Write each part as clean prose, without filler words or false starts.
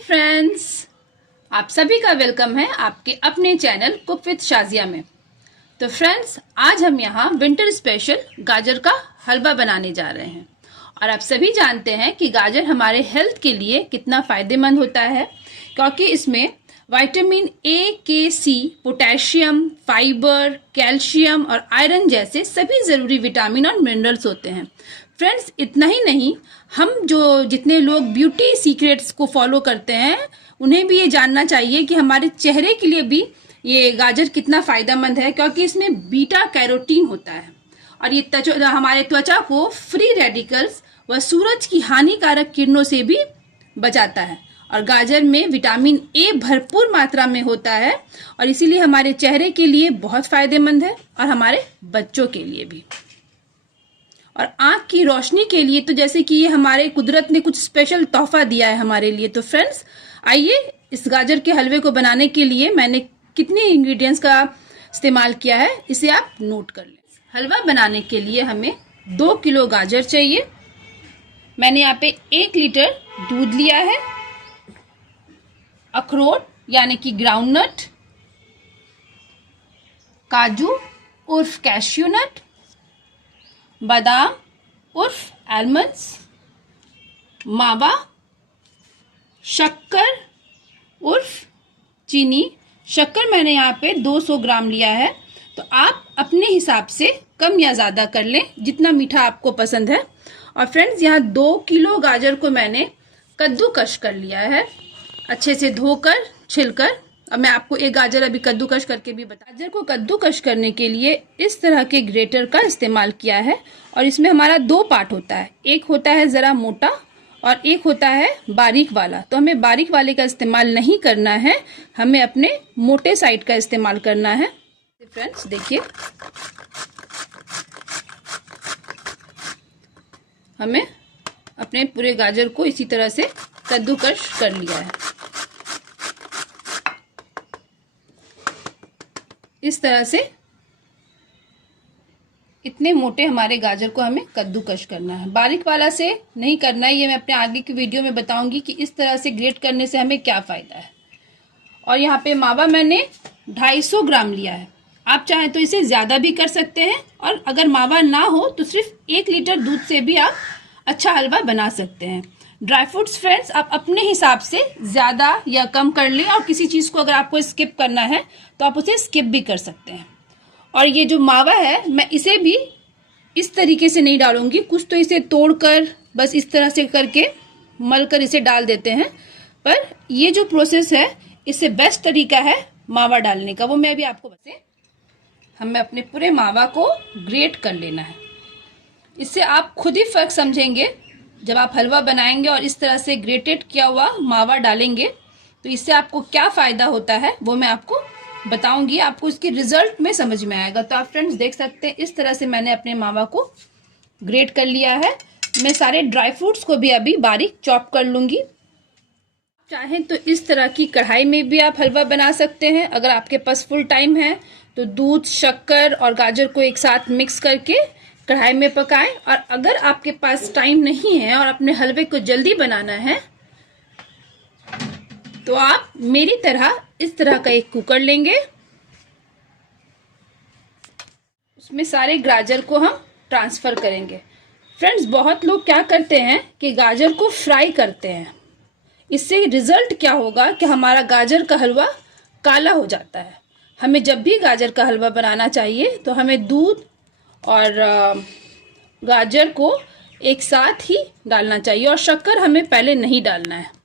Friends, आप सभी का वेलकम है आपके अपने चैनल कुक विद शाजिया में। तो फ्रेंड्स, आज हम यहाँ विंटर स्पेशल गाजर का हलवा बनाने जा रहे हैं। और आप सभी जानते हैं कि गाजर हमारे हेल्थ के लिए कितना फ़ायदेमंद होता है, क्योंकि इसमें विटामिन ए, के, सी, पोटेशियम, फाइबर, कैल्शियम और आयरन जैसे सभी ज़रूरी विटामिन और मिनरल्स होते हैं। फ्रेंड्स, इतना ही नहीं, हम जितने लोग ब्यूटी सीक्रेट्स को फॉलो करते हैं उन्हें भी ये जानना चाहिए कि हमारे चेहरे के लिए भी ये गाजर कितना फ़ायदेमंद है, क्योंकि इसमें बीटा कैरोटीन होता है और ये हमारे त्वचा को फ्री रेडिकल्स व सूरज की हानिकारक किरणों से भी बचाता है। और गाजर में विटामिन ए भरपूर मात्रा में होता है और इसीलिए हमारे चेहरे के लिए बहुत फ़ायदेमंद है और हमारे बच्चों के लिए भी। और आँख की रोशनी के लिए तो जैसे कि ये हमारे कुदरत ने कुछ स्पेशल तोहफा दिया है हमारे लिए। तो फ्रेंड्स, आइए इस गाजर के हलवे को बनाने के लिए मैंने कितने इंग्रेडिएंट्स का इस्तेमाल किया है इसे आप नोट कर लें। हलवा बनाने के लिए हमें 2 किलो गाजर चाहिए। मैंने यहाँ पे 1 लीटर दूध लिया है। अखरोट यानी कि ग्राउंडनट, काजू उर्फ कैश्यू नट, बादाम उर्फ आलमंड्स, मावा, शक्कर उर्फ चीनी। शक्कर मैंने यहाँ पे 200 ग्राम लिया है, तो आप अपने हिसाब से कम या ज़्यादा कर लें जितना मीठा आपको पसंद है। और फ्रेंड्स, यहाँ 2 किलो गाजर को मैंने कद्दूकश कर लिया है, अच्छे से धोकर छिलकर। अब मैं आपको एक गाजर अभी कद्दूकश करके भी बता। गाजर को कद्दूकश करने के लिए इस तरह के ग्रेटर का इस्तेमाल किया है और इसमें हमारा 2 पार्ट होता है, एक होता है ज़रा मोटा और एक होता है बारीक वाला। तो हमें बारीक वाले का इस्तेमाल नहीं करना है, हमें अपने मोटे साइड का इस्तेमाल करना है। फ्रेंड्स देखिए, हमें अपने पूरे गाजर को इसी तरह से कद्दूकश कर लिया है। इस तरह से इतने मोटे हमारे गाजर को हमें कद्दूकश करना है, बारीक वाला से नहीं करना है। ये मैं अपने आगे की वीडियो में बताऊंगी कि इस तरह से ग्रेट करने से हमें क्या फ़ायदा है। और यहाँ पे मावा मैंने 250 ग्राम लिया है। आप चाहें तो इसे ज़्यादा भी कर सकते हैं, और अगर मावा ना हो तो सिर्फ 1 लीटर दूध से भी आप अच्छा हलवा बना सकते हैं। ड्राई फ्रूट्स फ्रेंड्स, आप अपने हिसाब से ज़्यादा या कम कर लें, और किसी चीज़ को अगर आपको स्किप करना है तो आप उसे स्किप भी कर सकते हैं। और ये जो मावा है, मैं इसे भी इस तरीके से नहीं डालूंगी, कुछ तो इसे तोड़कर बस इस तरह से करके मल कर इसे डाल देते हैं। पर ये जो प्रोसेस है, इससे बेस्ट तरीका है मावा डालने का, वो मैं भी आपको बता। हमें अपने पूरे मावा को ग्रेट कर लेना है। इससे आप खुद ही फ़र्क समझेंगे जब आप हलवा बनाएंगे और इस तरह से ग्रेटेड किया हुआ मावा डालेंगे, तो इससे आपको क्या फ़ायदा होता है वो मैं आपको बताऊंगी। आपको इसके रिजल्ट में समझ में आएगा। तो आप फ्रेंड्स देख सकते हैं, इस तरह से मैंने अपने मावा को ग्रेट कर लिया है। मैं सारे ड्राई फ्रूट्स को भी अभी बारीक चॉप कर लूँगी। चाहें तो इस तरह की कढ़ाई में भी आप हलवा बना सकते हैं। अगर आपके पास फुल टाइम है तो दूध, शक्कर और गाजर को एक साथ मिक्स करके कढ़ाई में पकाएं। और अगर आपके पास टाइम नहीं है और अपने हलवे को जल्दी बनाना है, तो आप मेरी तरह इस तरह का एक कुकर लेंगे। उसमें सारे गाजर को हम ट्रांसफ़र करेंगे। फ्रेंड्स, बहुत लोग क्या करते हैं कि गाजर को फ्राई करते हैं। इससे रिजल्ट क्या होगा कि हमारा गाजर का हलवा काला हो जाता है। हमें जब भी गाजर का हलवा बनाना चाहिए तो हमें दूध और गाजर को एक साथ ही डालना चाहिए, और शक्कर हमें पहले नहीं डालना है।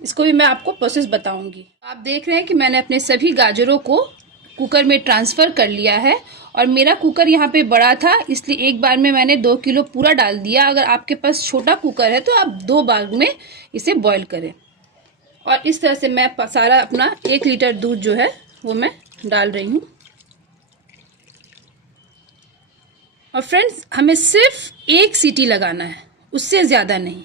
इसको भी मैं आपको प्रोसेस बताऊंगी। आप देख रहे हैं कि मैंने अपने सभी गाजरों को कुकर में ट्रांसफ़र कर लिया है, और मेरा कुकर यहाँ पे बड़ा था इसलिए एक बार में मैंने 2 किलो पूरा डाल दिया। अगर आपके पास छोटा कुकर है तो आप 2 बार में इसे बॉईल करें। और इस तरह से मैं सारा अपना 1 लीटर दूध जो है वो मैं डाल रही हूँ। और फ्रेंड्स, हमें सिर्फ 1 सीटी लगाना है, उससे ज़्यादा नहीं।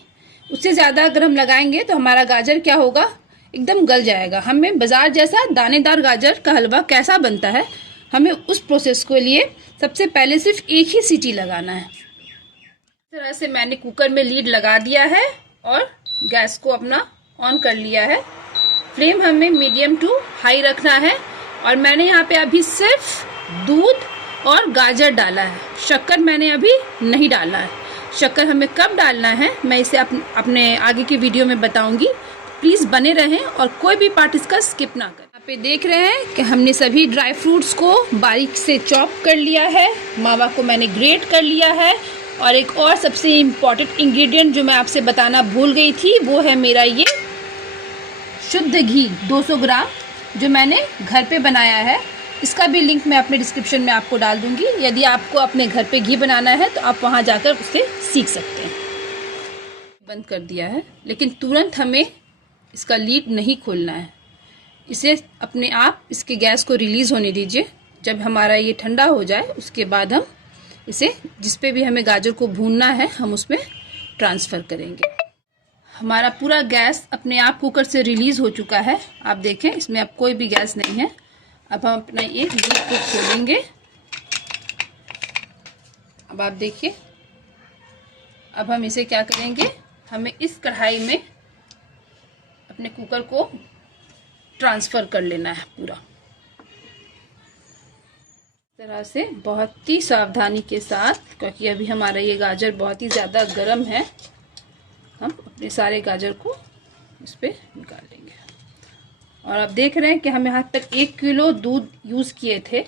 उससे ज़्यादा अगर हम लगाएंगे तो हमारा गाजर क्या होगा, एकदम गल जाएगा। हमें बाजार जैसा दानेदार गाजर का हलवा कैसा बनता है, हमें उस प्रोसेस के लिए सबसे पहले सिर्फ 1 ही सीटी लगाना है। इस तरह से मैंने कुकर में लीड लगा दिया है और गैस को अपना ऑन कर लिया है। फ्लेम हमें मीडियम टू हाई रखना है। और मैंने यहाँ पे अभी सिर्फ दूध और गाजर डाला है, शक्कर मैंने अभी नहीं डाला है। शक्कर हमें कब डालना है मैं इसे अपने आगे की वीडियो में बताऊंगी। प्लीज़ बने रहें और कोई भी पार्ट इसका स्किप ना करें। यहाँ पे देख रहे हैं कि हमने सभी ड्राई फ्रूट्स को बारीक से चॉप कर लिया है, मावा को मैंने ग्रेट कर लिया है। और एक और सबसे इम्पॉर्टेंट इंग्रेडिएंट जो मैं आपसे बताना भूल गई थी, वो है मेरा ये शुद्ध घी 200 ग्राम जो मैंने घर पे बनाया है। इसका भी लिंक मैं अपने डिस्क्रिप्शन में आपको डाल दूंगी। यदि आपको अपने घर पे घी बनाना है तो आप वहाँ जाकर उससे सीख सकते हैं। बंद कर दिया है, लेकिन तुरंत हमें इसका लीड नहीं खोलना है। इसे अपने आप इसके गैस को रिलीज़ होने दीजिए। जब हमारा ये ठंडा हो जाए उसके बाद हम इसे जिस पे भी हमें गाजर को भूनना है हम उसमें ट्रांसफ़र करेंगे। हमारा पूरा गैस अपने आप कुकर से रिलीज़ हो चुका है। आप देखें इसमें अब कोई भी गैस नहीं है। अब हम अपना ये लीड को खोलेंगे। अब आप देखिए, अब हम इसे क्या करेंगे, हमें इस कढ़ाई में अपने कुकर को ट्रांसफ़र कर लेना है पूरा। इस तरह से बहुत ही सावधानी के साथ, क्योंकि अभी हमारा ये गाजर बहुत ही ज़्यादा गर्म है। हम अपने सारे गाजर को इस पर निकाल लेंगे। और आप देख रहे हैं कि हम यहाँ तक 1 किलो दूध यूज़ किए थे,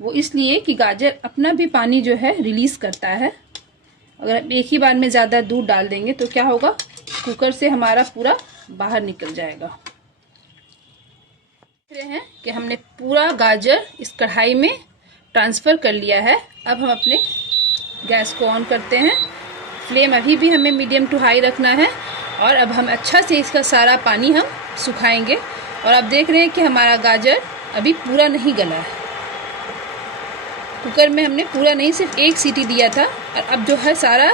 वो इसलिए कि गाजर अपना भी पानी जो है रिलीज़ करता है। अगर आप एक ही बार में ज़्यादा दूध डाल देंगे तो क्या होगा, कुकर से हमारा पूरा बाहर निकल जाएगा। देख रहे हैं कि हमने पूरा गाजर इस कढ़ाई में ट्रांसफ़र कर लिया है। अब हम अपने गैस को ऑन करते हैं। फ्लेम अभी भी हमें मीडियम टू हाई रखना है। और अब हम अच्छा से इसका सारा पानी हम सुखाएंगे। और आप देख रहे हैं कि हमारा गाजर अभी पूरा नहीं गला है। कुकर में हमने पूरा नहीं, सिर्फ 1 सीटी दिया था। और अब जो है सारा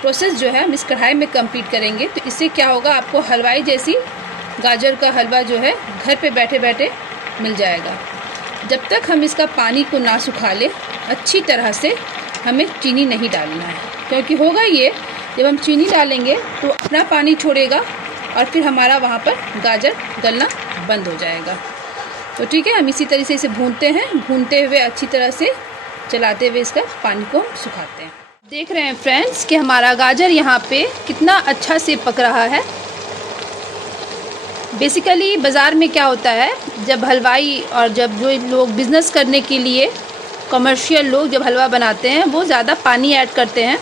प्रोसेस जो है हम इस कढ़ाई में कंप्लीट करेंगे। तो इससे क्या होगा, आपको हलवाई जैसी गाजर का हलवा जो है घर पे बैठे बैठे मिल जाएगा। जब तक हम इसका पानी को ना सुखा ले अच्छी तरह से, हमें चीनी नहीं डालना है। क्योंकि होगा ये, जब हम चीनी डालेंगे तो अपना पानी छोड़ेगा और फिर हमारा वहाँ पर गाजर गलना बंद हो जाएगा। तो ठीक है, हम इसी तरह से इसे भूनते हैं। भूनते हुए अच्छी तरह से चलाते हुए इसका पानी को सुखाते हैं। देख रहे हैं फ्रेंड्स कि हमारा गाजर यहाँ पे कितना अच्छा से पक रहा है। बेसिकली बाज़ार में क्या होता है, जब हलवाई और जब जो लोग बिज़नेस करने के लिए कमर्शियल लोग जब हलवा बनाते हैं वो ज़्यादा पानी ऐड करते हैं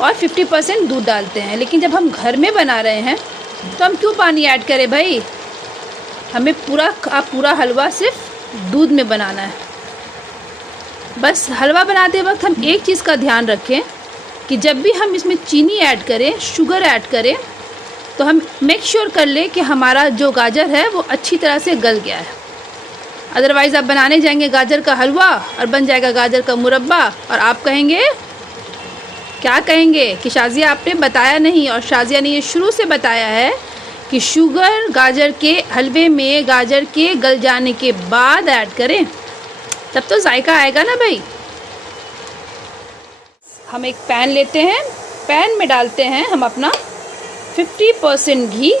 और 50% दूध डालते हैं। लेकिन जब हम घर में बना रहे हैं तो हम क्यों पानी ऐड करें भाई, हमें पूरा हलवा सिर्फ दूध में बनाना है। बस हलवा बनाते वक्त हम एक चीज़ का ध्यान रखें कि जब भी हम इसमें चीनी ऐड करें, शुगर ऐड करें, तो हम मेक श्योर कर लें कि हमारा जो गाजर है वो अच्छी तरह से गल गया है। अदरवाइज़ आप बनाने जाएंगे गाजर का हलवा और बन जाएगा गाजर का मुरब्बा और आप कहेंगे, क्या कहेंगे कि शाज़िया आपने बताया नहीं। और शाज़िया ने ये शुरू से बताया है कि शुगर गाजर के हलवे में गाजर के गल जाने के बाद ऐड करें, तब तो जायका आएगा ना भाई। हम एक पैन लेते हैं, पैन में डालते हैं हम अपना 50% घी।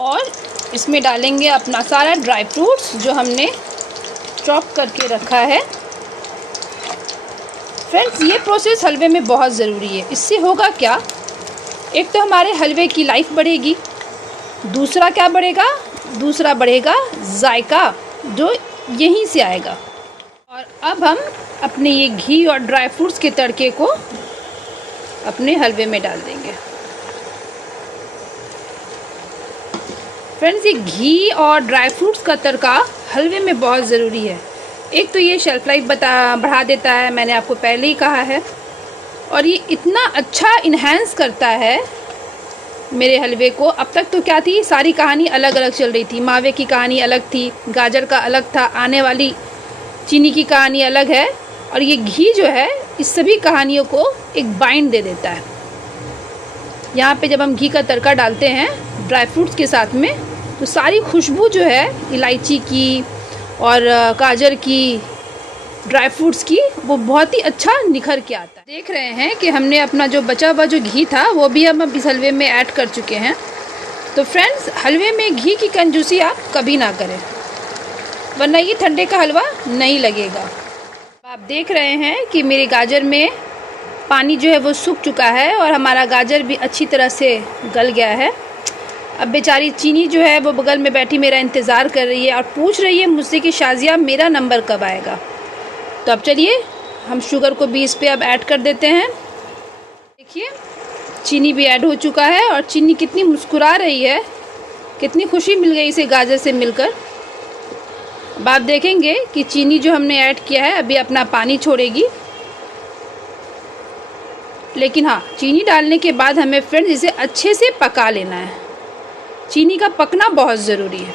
और इसमें डालेंगे अपना सारा ड्राई फ्रूट्स जो हमने चॉप करके रखा है। फ्रेंड्स, ये प्रोसेस हलवे में बहुत ज़रूरी है। इससे होगा क्या, एक तो हमारे हलवे की लाइफ बढ़ेगी, दूसरा क्या बढ़ेगा, दूसरा बढ़ेगा जायका जो यहीं से आएगा। और अब हम अपने ये घी और ड्राई फ्रूट्स के तड़के को अपने हलवे में डाल देंगे। फ्रेंड्स, ये घी और ड्राई फ्रूट्स का तड़का हलवे में बहुत ज़रूरी है। एक तो ये शेल्फ लाइफ बढ़ा देता है, मैंने आपको पहले ही कहा है। और ये इतना अच्छा इन्हेंस करता है मेरे हलवे को। अब तक तो क्या थी, सारी कहानी अलग अलग चल रही थी। मावे की कहानी अलग थी, गाजर का अलग था, आने वाली चीनी की कहानी अलग है। और ये घी जो है इस सभी कहानियों को एक बाइंड दे देता है। यहाँ पे जब हम घी का तड़का डालते हैं ड्राई फ्रूट्स के साथ में, तो सारी खुशबू जो है इलायची की और गाजर की ड्राई फ्रूट्स की वो बहुत ही अच्छा निखर के आता है। देख रहे हैं कि हमने अपना जो बचा हुआ जो घी था वो भी हम इस हलवे में ऐड कर चुके हैं। तो फ्रेंड्स, हलवे में घी की कंजूसी आप कभी ना करें, वरना ये ठंडे का हलवा नहीं लगेगा। आप देख रहे हैं कि मेरे गाजर में पानी जो है वो सूख चुका है और हमारा गाजर भी अच्छी तरह से गल गया है। अब बेचारी चीनी जो है वो बगल में बैठी मेरा इंतज़ार कर रही है और पूछ रही है मुझसे कि शाज़िया मेरा नंबर कब आएगा। तो अब चलिए हम शुगर को भी इस पे अब ऐड कर देते हैं। देखिए चीनी भी ऐड हो चुका है और चीनी कितनी मुस्कुरा रही है, कितनी खुशी मिल गई इसे गाजर से मिलकर। अब आप देखेंगे कि चीनी जो हमने ऐड किया है अभी अपना पानी छोड़ेगी, लेकिन हाँ, चीनी डालने के बाद हमें फ्रेंड्स इसे अच्छे से पका लेना है। चीनी का पकना बहुत ज़रूरी है।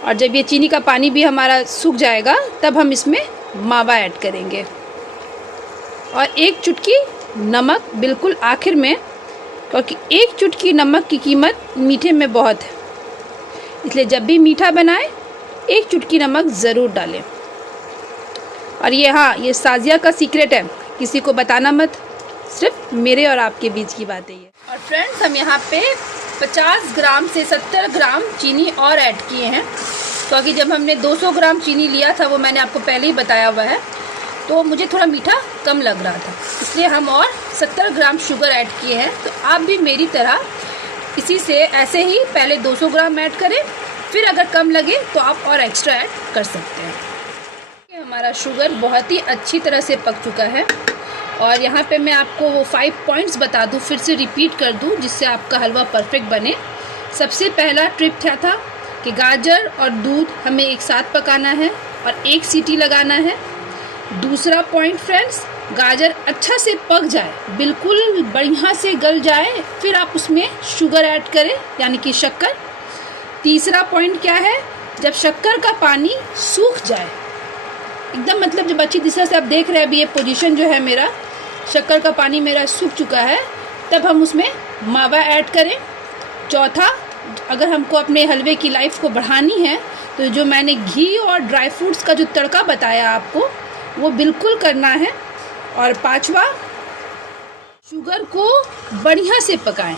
और जब ये चीनी का पानी भी हमारा सूख जाएगा तब हम इसमें मावा ऐड करेंगे और एक चुटकी नमक बिल्कुल आखिर में, क्योंकि एक चुटकी नमक की कीमत मीठे में बहुत है, इसलिए जब भी मीठा बनाएं एक चुटकी नमक ज़रूर डालें। और ये हाँ, ये शाज़िया का सीक्रेट है, किसी को बताना मत, सिर्फ मेरे और आपके बीच की बात है ये। और फ्रेंड्स, हम यहाँ पे 50 ग्राम से 70 ग्राम चीनी और ऐड किए हैं, क्योंकि जब हमने 200 ग्राम चीनी लिया था वो मैंने आपको पहले ही बताया हुआ है, तो मुझे थोड़ा मीठा कम लग रहा था, इसलिए हम और 70 ग्राम शुगर ऐड किए हैं। तो आप भी मेरी तरह इसी से ऐसे ही पहले 200 ग्राम ऐड करें, फिर अगर कम लगे तो आप और एक्स्ट्रा ऐड कर सकते हैं। हमारा शुगर बहुत ही अच्छी तरह से पक चुका है और यहाँ पे मैं आपको वो 5 पॉइंट्स बता दूँ, फिर से रिपीट कर दूँ, जिससे आपका हलवा परफेक्ट बने। सबसे पहला ट्रिप क्या था कि गाजर और दूध हमें एक साथ पकाना है और एक सीटी लगाना है। दूसरा पॉइंट फ्रेंड्स, गाजर अच्छा से पक जाए, बिल्कुल बढ़िया से गल जाए, फिर आप उसमें शुगर ऐड करें, यानी कि शक्कर। तीसरा पॉइंट क्या है, जब शक्कर का पानी सूख जाए एकदम, मतलब जब अच्छी दिशा से आप देख रहे हैं अभी ये पोजीशन जो है मेरा, शक्कर का पानी मेरा सूख चुका है, तब हम उसमें मावा ऐड करें। चौथा, अगर हमको अपने हलवे की लाइफ को बढ़ानी है तो जो मैंने घी और ड्राई फ्रूट्स का जो तड़का बताया आपको, वो बिल्कुल करना है। और पांचवा, शुगर को बढ़िया से पकाएं।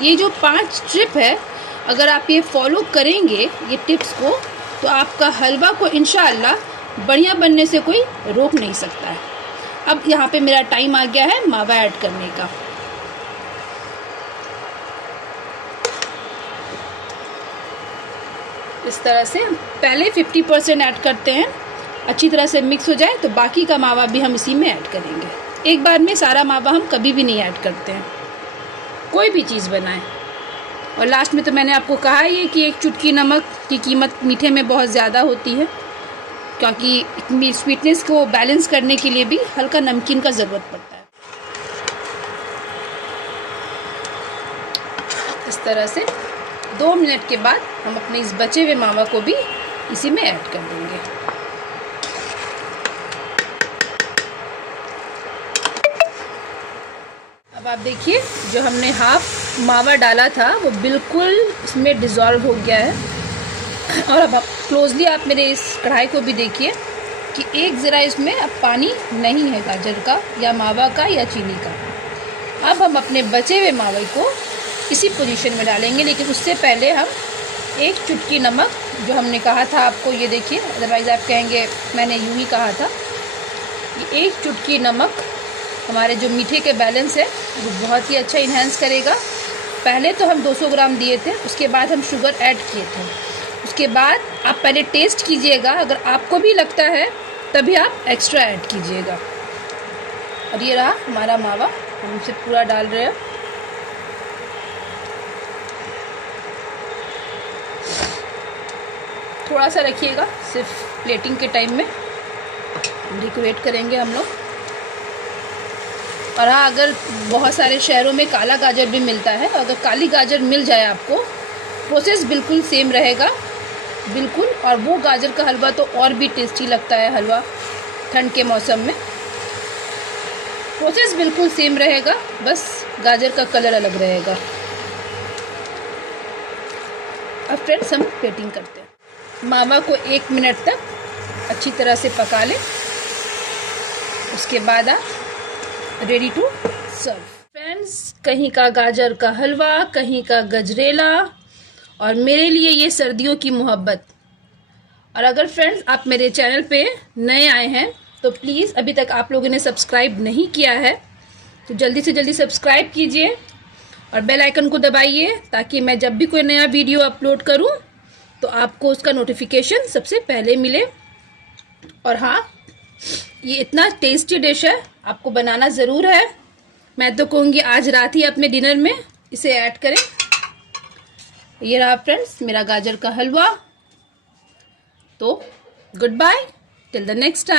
ये जो 5 ट्रिप है, अगर आप ये फॉलो करेंगे ये टिप्स को, तो आपका हलवा को इंशाअल्लाह बढ़िया बनने से कोई रोक नहीं सकता है। अब यहाँ पे मेरा टाइम आ गया है मावा ऐड करने का। इस तरह से पहले 50% ऐड करते हैं, अच्छी तरह से मिक्स हो जाए तो बाकी का मावा भी हम इसी में ऐड करेंगे। एक बार में सारा मावा हम कभी भी नहीं ऐड करते हैं, कोई भी चीज़ बनाएं। और लास्ट में तो मैंने आपको कहा ही है कि एक चुटकी नमक की कीमत मीठे में बहुत ज़्यादा होती है, क्योंकि स्वीटनेस को बैलेंस करने के लिए भी हल्का नमकीन का ज़रूरत पड़ता है। इस तरह से 2 मिनट के बाद हम अपने इस बचे हुए मावा को भी इसी में ऐड कर देंगे। अब आप देखिए, जो हमने हाफ मावा डाला था वो बिल्कुल इसमें डिज़ोल्व हो गया है। और अब क्लोजली आप मेरे इस कढ़ाई को भी देखिए कि एक ज़रा इसमें अब पानी नहीं है गाजर का या मावा का या चीनी का। अब हम अपने बचे हुए मावे को इसी पोजीशन में डालेंगे, लेकिन उससे पहले हम एक चुटकी नमक, जो हमने कहा था आपको, ये देखिए, अदरवाइज़ आप कहेंगे मैंने यूँ ही कहा था, ये एक चुटकी नमक हमारे जो मीठे के बैलेंस है वो बहुत ही अच्छा इन्हेंस करेगा। पहले तो हम 200 ग्राम दिए थे, उसके बाद हम शुगर ऐड किए थे। उसके बाद आप पहले टेस्ट कीजिएगा, अगर आपको भी लगता है तभी आप एक्स्ट्रा ऐड कीजिएगा। और ये रहा हमारा मावा, हम इसे पूरा डाल रहे हैं। थोड़ा सा रखिएगा, सिर्फ प्लेटिंग के टाइम में डेकोरेट करेंगे हम लोग। और हाँ, अगर बहुत सारे शहरों में काला गाजर भी मिलता है, अगर काली गाजर मिल जाए आपको, प्रोसेस बिल्कुल सेम रहेगा, बिल्कुल। और वो गाजर का हलवा तो और भी टेस्टी लगता है, हलवा ठंड के मौसम में। प्रोसेस बिल्कुल सेम रहेगा, बस गाजर का कलर अलग रहेगा। अब फ्रेंड्स हम प्लेटिंग करते हैं। मावा को 1 मिनट तक अच्छी तरह से पका लें। उसके बाद आप रेडी टू सर्व। फ्रेंड्स, कहीं का गाजर का हलवा, कहीं का गजरेला, और मेरे लिए ये सर्दियों की मोहब्बत। और अगर फ्रेंड्स आप मेरे चैनल पे नए आए हैं तो प्लीज़ अभी तक आप लोगों ने सब्सक्राइब नहीं किया है तो जल्दी से जल्दी सब्सक्राइब कीजिए और बेल आइकन को दबाइए, ताकि मैं जब भी कोई नया वीडियो अपलोड करूं तो आपको उसका नोटिफिकेशन सबसे पहले मिले। और हाँ, ये इतना टेस्टी डिश है, आपको बनाना ज़रूर है। मैं तो कहूँगी आज रात ही अपने डिनर में इसे ऐड करें। ये रहा फ्रेंड्स मेरा गाजर का हलवा। तो good bye till the next time.